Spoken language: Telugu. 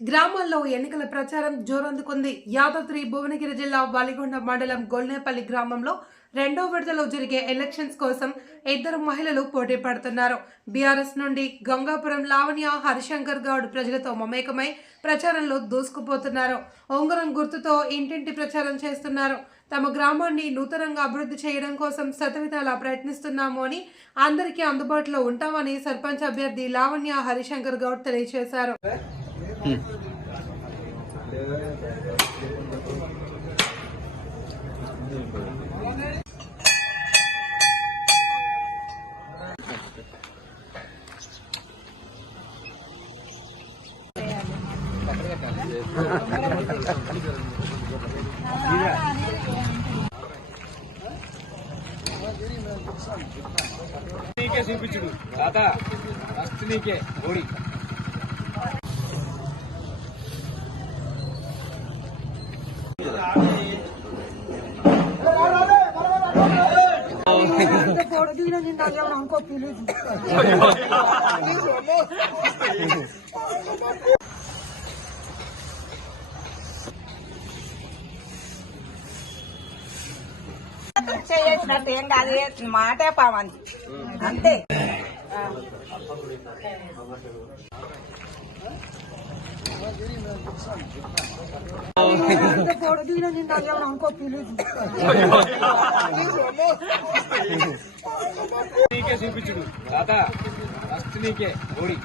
గ్రామాల్లో ఎన్నికల ప్రచారం జోరందుకుంది. యాదాద్రి భువనగిరి జిల్లా వాలిగొండ మండలం గొల్నేపల్లి గ్రామంలో రెండో విడతలో జరిగే ఎలక్షన్స్ కోసం ఇద్దరు మహిళలు పోటీ పడుతున్నారు. బీఆర్ఎస్ నుండి గంగాపురం లావణ్య, హరిశంకర్ గౌడ్ ప్రజలతో మమేకమై ప్రచారంలో దూసుకుపోతున్నారు. ఉంగరం గుర్తుతో ఇంటింటి ప్రచారం చేస్తున్నారు. తమ గ్రామాన్ని నూతనంగా అభివృద్ధి చేయడం కోసం శతవిధాలా ప్రయత్నిస్తున్నాము అని, అందరికీ అందుబాటులో ఉంటామని సర్పంచ్ అభ్యర్థి లావణ్య, హరిశంకర్ గౌడ్ తెలియజేశారు. నీకే చూపించుడు తాత ఫస్ట్ నీకే ఓడి చేసినట్టు ఏం కాదు, మాటే పావంది అంతే. నీకే చూపించుడు తాత ఫస్ట్ నీకే ఓడి